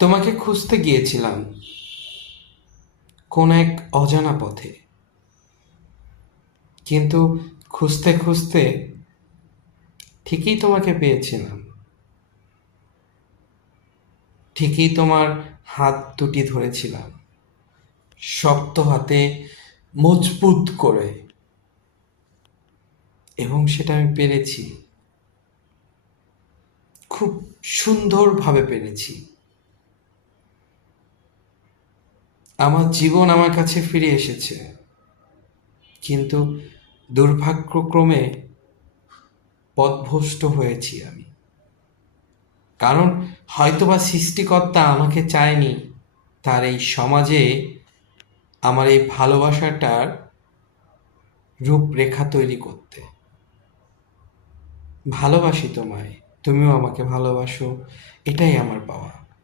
তোমাকে খুঁজতে গিয়েছিলাম কোন এক অজানা পথে, কিন্তু খুঁজতে খুঁজতে ঠিকই তোমাকে পেয়েছিলাম। ঠিকই তোমার হাত দুটি ধরেছিলাম, শক্ত হাতে, মজবুত করে, এবং সেটা আমি পেরেছি। খুব সুন্দরভাবে পেরেছি। আমার জীবন আমার কাছে ফিরে এসেছে, কিন্তু দুর্ভাগ্যক্রমে পথভ্রষ্ট হয়েছি আমি। কারণ হয়তোবা সৃষ্টিকর্তা আমাকে চায়নি তার এই সমাজে আমার এই ভালোবাসাটার রূপরেখা তৈরি করতে। ভালোবাসি তোমায়, তুমিও আমাকে ভালোবাসো, এটাই আমার পাওয়া।